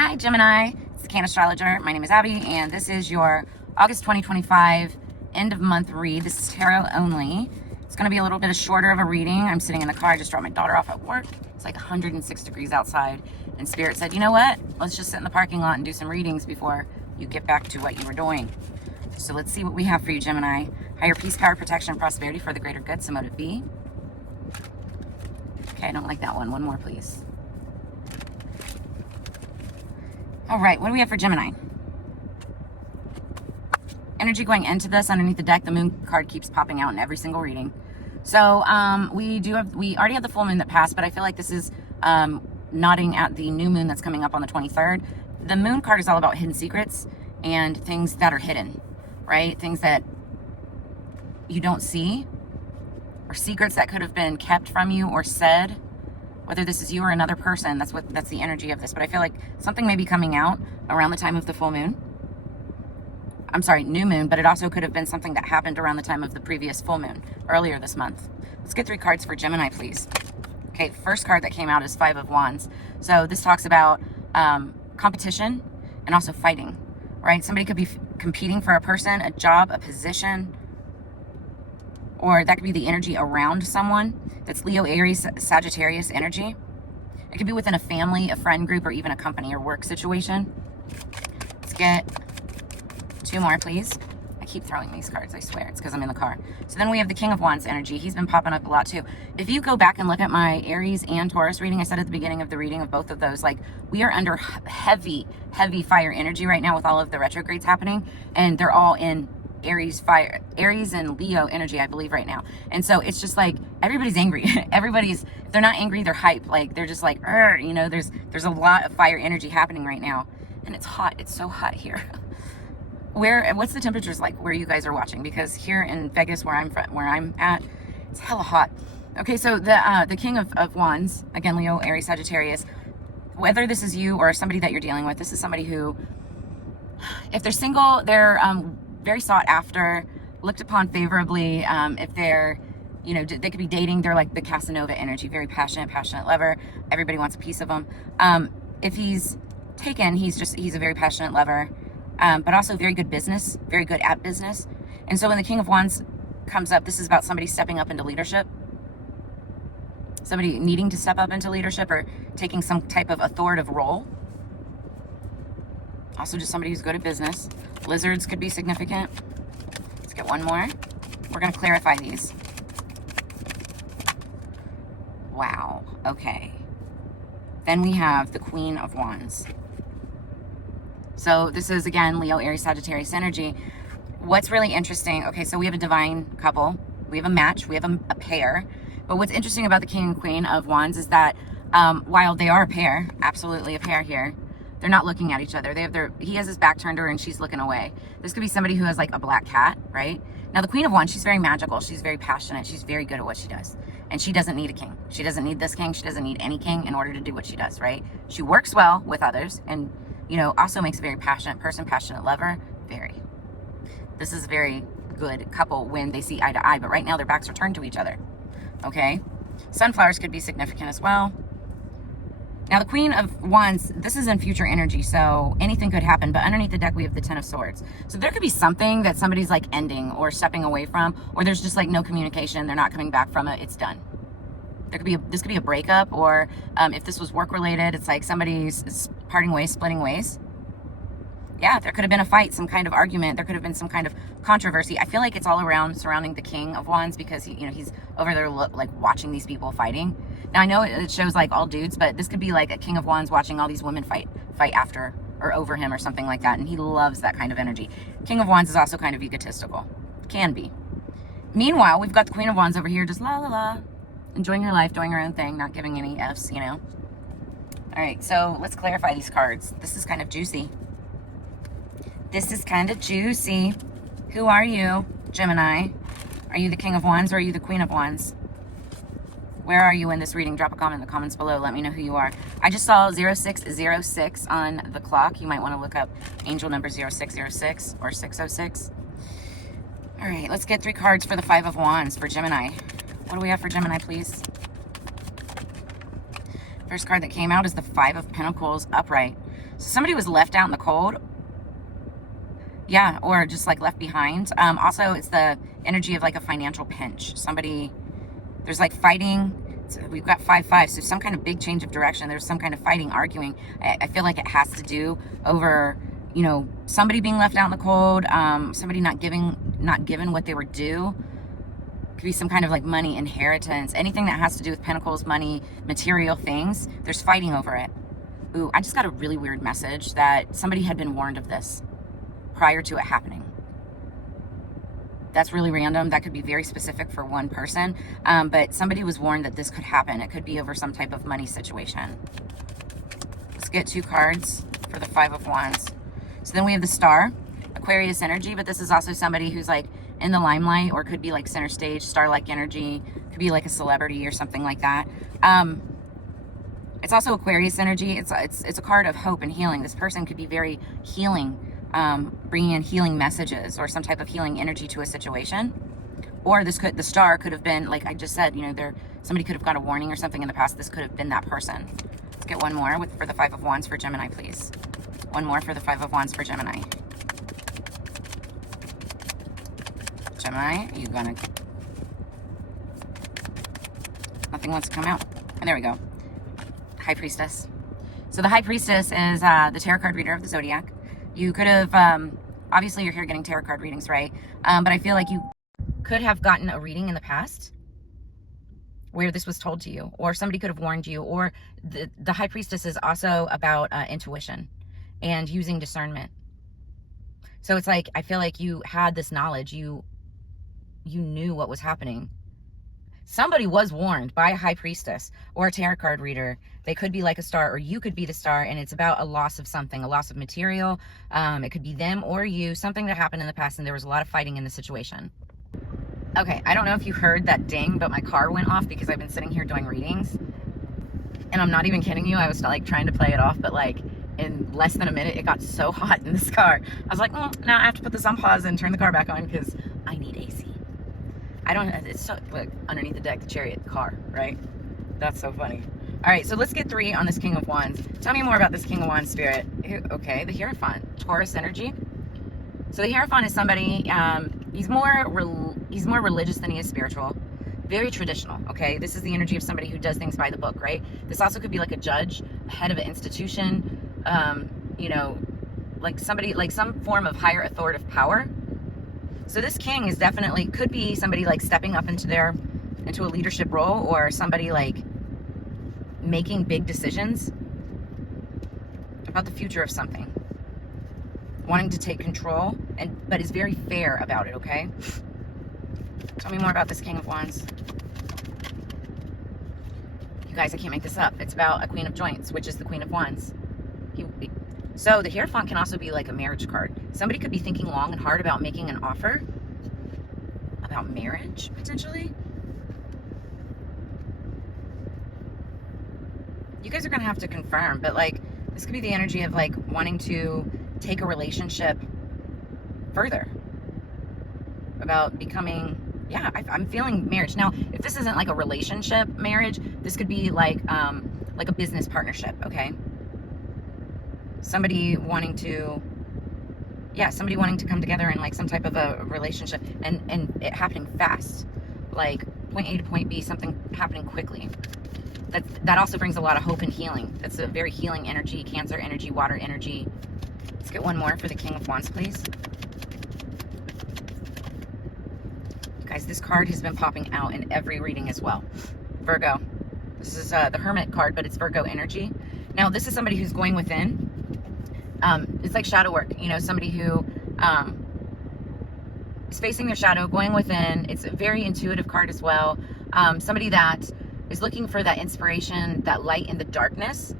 Hi Gemini, it's the Cannastrologer. My name is Abby and this is your August 2025 end of month read. This is tarot only. It's going to be a little bit shorter of a reading. I'm sitting in the car. I just dropped my daughter off at work. It's like 106 degrees outside and Spirit said, you know what? Let's just sit in the parking lot and do some readings before you get back to what you were doing. So let's see what we have for you, Gemini. Higher peace, power, protection, and prosperity for the greater good. So motive B. Okay, I don't like that one. One more, please. All right, what do we have for Gemini? Energy going into this underneath the deck. The moon card keeps popping out in every single reading. So we already have the full moon that passed, but I feel like this is nodding at the new moon that's coming up on the 23rd. The moon card is all about hidden secrets and things that are hidden, right? Things that you don't see, or secrets that could have been kept from you or said. Whether this is you or another person, that's the energy of this. But I feel like something may be coming out around the time of the full moon. I'm sorry, new moon, but it also could have been something that happened around the time of the previous full moon, earlier this month. Let's get 3 cards for Gemini, please. Okay, first card that came out is 5 of Wands. So this talks about competition and also fighting, right? Somebody could be competing for a person, a job, a position, or that could be the energy around someone. That's Leo, Aries, Sagittarius energy. It could be within a family, a friend group, or even a company or work situation. Let's get 2 more, please. I keep throwing these cards, I swear. It's because I'm in the car. So then we have the King of Wands energy. He's been popping up a lot too. If you go back and look at my Aries and Taurus reading, I said at the beginning of the reading of both of those, like, we are under heavy fire energy right now with all of the retrogrades happening, and they're all in Aries and Leo energy, I believe, right now. And so it's just like everybody's angry. If they're not angry, they're hype. Like, they're just like, you know, there's a lot of fire energy happening right now, and it's hot. It's so hot here. What's the temperatures like where you guys are watching? Because here in Vegas, where I'm at, it's hella hot. Okay, so the King of Wands, again, Leo, Aries, Sagittarius. Whether this is you or somebody that you're dealing with, this is somebody who, if they're single, they're very sought after, looked upon favorably. If they're, you know, they could be dating, they're like the Casanova energy, very passionate lover. Everybody wants a piece of them. If he's taken, he's a very passionate lover, but also very good at business. And so when the King of Wands comes up, this is about somebody stepping up into leadership, somebody needing to step up into leadership or taking some type of authoritative role. Also just somebody who's good at business. Lizards could be significant. Let's get one more. We're going to clarify these. Wow. Okay. Then we have the Queen of Wands. So this is, again, Leo, Aries, Sagittarius energy. What's really interesting, okay, so we have a divine couple. We have a match. We have a pair. But what's interesting about the King and Queen of Wands is that while they are a pair, absolutely a pair here, they're not looking at each other. He has his back turned to her and she's looking away. This could be somebody who has like a black cat, right? Now the Queen of Wands, she's very magical. She's very passionate. She's very good at what she does. And she doesn't need a king. She doesn't need this king. She doesn't need any king in order to do what she does, right? She works well with others and, you know, also makes a very passionate person, passionate lover. This is a very good couple when they see eye to eye, but right now their backs are turned to each other, okay? Sunflowers could be significant as well. Now, the Queen of Wands, this is in future energy, so anything could happen. But underneath the deck, we have the 10 of Swords. So there could be something that somebody's like ending or stepping away from, or there's just like no communication. They're not coming back from it. It's done. This could be a breakup, or if this was work related, it's like somebody's parting ways, splitting ways. Yeah, there could have been a fight, some kind of argument. There could have been some kind of controversy. I feel like it's all around surrounding the King of Wands because he's over there like watching these people fighting. Now I know it shows like all dudes, but this could be like a King of Wands watching all these women fight after or over him or something like that, and he loves that kind of energy. King of Wands is also kind of egotistical, can be. Meanwhile, we've got the Queen of Wands over here, just la la la, enjoying her life, doing her own thing, not giving any F's, you know. All right, so let's clarify these cards. This is kind of juicy. Who are you, Gemini? Are you the King of Wands or are you the Queen of Wands? Where are you in this reading? Drop a comment in the comments below. Let me know who you are. I just saw 0606 on the clock. You might want to look up angel number 0606 or 606. All right, let's get 3 cards for the 5 of Wands for Gemini. What do we have for Gemini, please? First card that came out is the Five of Pentacles upright. So somebody was left out in the cold. Yeah, or just like left behind. Also, it's the energy of like a financial pinch. Somebody, there's like fighting. So we've got 5-5, so some kind of big change of direction. There's some kind of fighting, arguing. I feel like it has to do over, you know, somebody being left out in the cold, somebody not given what they were due. Could be some kind of like money, inheritance, anything that has to do with pentacles, money, material things. There's fighting over it. Ooh, I just got a really weird message that somebody had been warned of this prior to it happening. That's really random. That could be very specific for one person, but somebody was warned that this could happen. It could be over some type of money situation. Let's get 2 cards for the Five of Wands. So then we have the Star, Aquarius energy, but this is also somebody who's like in the limelight, or could be like center stage, star-like energy, could be like a celebrity or something like that. It's also Aquarius energy. It's a card of hope and healing. This person could be very healing, bringing in healing messages or some type of healing energy to a situation. Or the Star could have been, like I just said, you know, somebody could have got a warning or something in the past. This could have been that person. Let's get one more for the Five of Wands for Gemini, please. One more for the Five of Wands for Gemini. Gemini, nothing wants to come out. And there we go. High Priestess. So the High Priestess is the tarot card reader of the Zodiac. You could have, obviously you're here getting tarot card readings, right? But I feel like you could have gotten a reading in the past where this was told to you, or somebody could have warned you, or the High Priestess is also about intuition and using discernment. So it's like, I feel like you had this knowledge, you knew what was happening. Somebody was warned by a High Priestess or a tarot card reader. They could be like a star, or you could be the star, and it's about a loss of something, a loss of material. It could be them or you, something that happened in the past, and there was a lot of fighting in the situation. Okay, I don't know if you heard that ding, but my car went off because I've been sitting here doing readings. And I'm not even kidding you. I was like trying to play it off, but like in less than a minute, it got so hot in this car. I was like, now I have to put this on pause and turn the car back on because I need AC. It's so, look, underneath the deck, the Chariot car, right? That's so funny. All right, so let's get 3 on this King of Wands. Tell me more about this King of Wands spirit. Okay, the Hierophant, Taurus energy. So the Hierophant is somebody, he's more religious than he is spiritual. Very traditional, okay? This is the energy of somebody who does things by the book, right? This also could be like a judge, head of an institution, you know, like somebody, like some form of higher authoritative power. So this king is definitely, could be somebody like stepping up into a leadership role, or somebody like making big decisions about the future of something, wanting to take control, but is very fair about it, okay? Tell me more about this King of Wands. You guys, I can't make this up. It's about a Queen of Joints, which is the Queen of Wands. So the Hierophant can also be like a marriage card. Somebody could be thinking long and hard about making an offer about marriage, potentially. You guys are going to have to confirm, but like this could be the energy of like wanting to take a relationship further, about becoming, yeah, I'm feeling marriage. Now, if this isn't like a relationship marriage, this could be like a business partnership, okay? Somebody wanting to come together in like some type of a relationship, and it happening fast, like point A to point B, something happening quickly. That also brings a lot of hope and healing. That's a very healing energy, Cancer energy, water energy. Let's get one more for the King of Wands, please. Guys, this card has been popping out in every reading as well. Virgo. This is the Hermit card, but it's Virgo energy. Now, this is somebody who's going within. It's like shadow work, you know, somebody who is facing their shadow, going within. It's a very intuitive card as well. Somebody that is looking for that inspiration, that light in the darkness.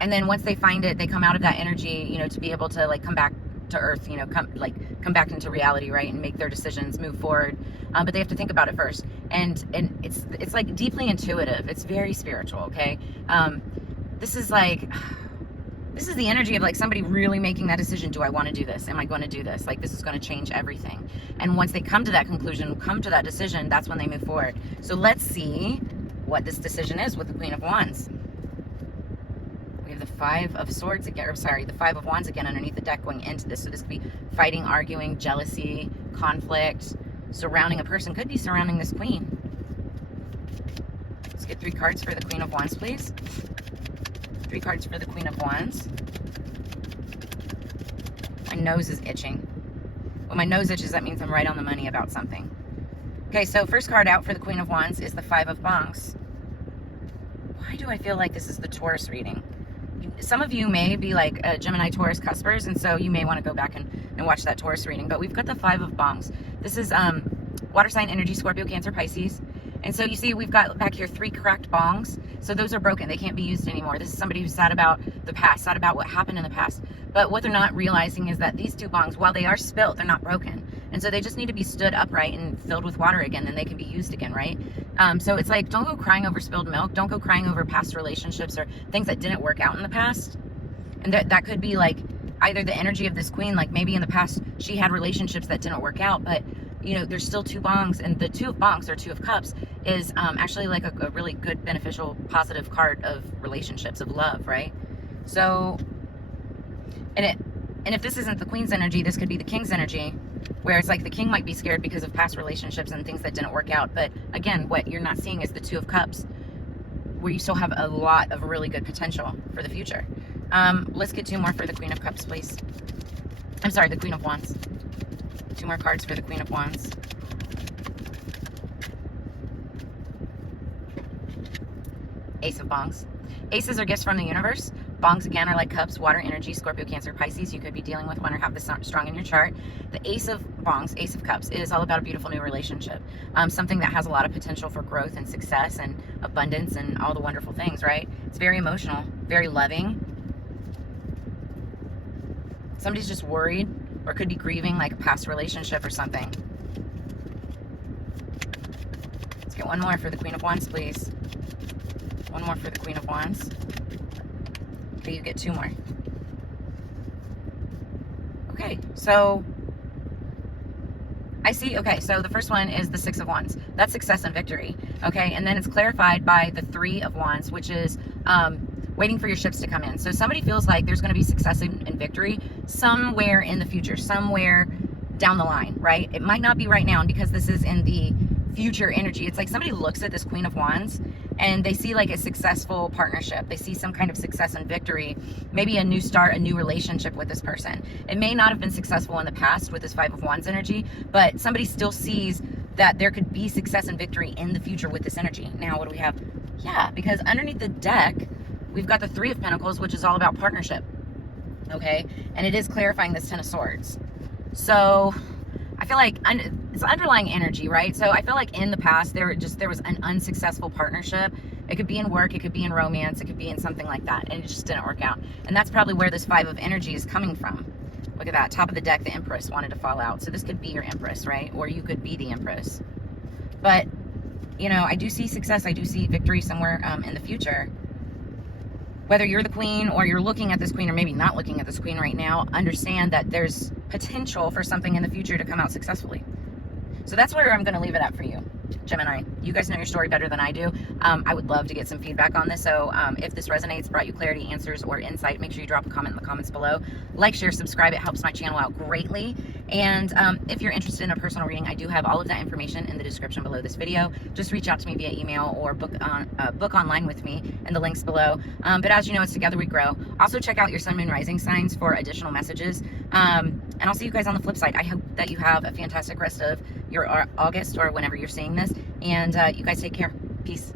And then once they find it, they come out of that energy, you know, to be able to like come back to earth, you know, come back into reality, right? And make their decisions, move forward. But they have to think about it first. And it's like deeply intuitive. It's very spiritual, okay? This is the energy of like somebody really making that decision. Do I want to do this? Am I going to do this? Like, this is going to change everything. And once they come to that conclusion, come to that decision, that's when they move forward. So let's see what this decision is with the Queen of Wands. We have the Five of Swords again, or sorry, the Five of Wands again underneath the deck going into this. So this could be fighting, arguing, jealousy, conflict, surrounding a person. Could be surrounding this queen. Let's get 3 cards for the Queen of Wands, please. 3 cards for the Queen of Wands. My nose is itching. When my nose itches, that means I'm right on the money about something. Okay, so first card out for the Queen of Wands is the Five of Bongs. Why do I feel like this is the Taurus reading? Some of you may be like Gemini, Taurus cuspers, and so you may want to go back and watch that Taurus reading. But we've got the Five of Bongs. This is water sign energy, Scorpio, Cancer, Pisces. And so you see we've got back here 3 cracked bongs. So those are broken. They can't be used anymore. This is somebody who's sad about the past, sad about what happened in the past. But what they're not realizing is that these 2 bongs, while they are spilt, they're not broken. And so they just need to be stood upright and filled with water again, then they can be used again, right? So it's like, don't go crying over spilled milk. Don't go crying over past relationships or things that didn't work out in the past. And that could be like either the energy of this queen, like maybe in the past she had relationships that didn't work out, but you know, there's still 2 bongs, and the 2 of bongs or 2 of cups is actually like a really good, beneficial, positive card of relationships, of love, right? So, and if this isn't the queen's energy, this could be the king's energy, where it's like the king might be scared because of past relationships and things that didn't work out. But again, what you're not seeing is the 2 of cups, where you still have a lot of really good potential for the future. Let's get 2 more for the Queen of Cups, please. I'm sorry, the Queen of Wands. 2 more cards for the Queen of Wands. Ace of Bongs. Aces are gifts from the universe. Bongs, again, are like cups, water energy, Scorpio, Cancer, Pisces. You could be dealing with one or have this strong in your chart. The Ace of Bongs, Ace of Cups, is all about a beautiful new relationship. Something that has a lot of potential for growth and success and abundance and all the wonderful things, right? It's very emotional, very loving. Somebody's just worried or could be grieving like a past relationship or something. Let's get 1 more for the Queen of Wands, please. 1 more for the Queen of Wands. Okay, you get 2 more. Okay, so I see, okay, so the first one is the 6 of Wands. That's success and victory, okay? And then it's clarified by the 3 of Wands, which is waiting for your ships to come in. So somebody feels like there's going to be success and victory somewhere in the future, somewhere down the line, right? It might not be right now, and because this is in the future energy, it's like somebody looks at this Queen of Wands and they see like a successful partnership. They see some kind of success and victory, maybe a new start, a new relationship with this person. It may not have been successful in the past with this 5 of Wands energy, but somebody still sees that there could be success and victory in the future with this energy. Now, what do we have? Yeah, because underneath the deck, we've got the 3 of Pentacles, which is all about partnership, okay? And it is clarifying this 10 of Swords. So I feel like it's underlying energy, right? So I feel like in the past, there was an unsuccessful partnership. It could be in work, it could be in romance, it could be in something like that, and it just didn't work out. And that's probably where this 5 of energy is coming from. Look at that, top of the deck, the Empress wanted to fall out. So this could be your Empress, right? Or you could be the Empress. But, you know, I do see success, I do see victory somewhere in the future. Whether you're the queen or you're looking at this queen or maybe not looking at this queen right now, understand that there's potential for something in the future to come out successfully. So that's where I'm going to leave it at for you, Gemini. You guys know your story better than I do. I would love to get some feedback on this. So if this resonates, brought you clarity, answers, or insight, make sure you drop a comment in the comments below. Like, share, subscribe. It helps my channel out greatly. And if you're interested in a personal reading, I do have all of that information in the description below this video. Just reach out to me via email or book online with me in the links below. But as you know, it's together we grow. Also check out your sun, moon, rising signs for additional messages. And I'll see you guys on the flip side. I hope that you have a fantastic rest of your August or whenever you're seeing this. And you guys take care. Peace.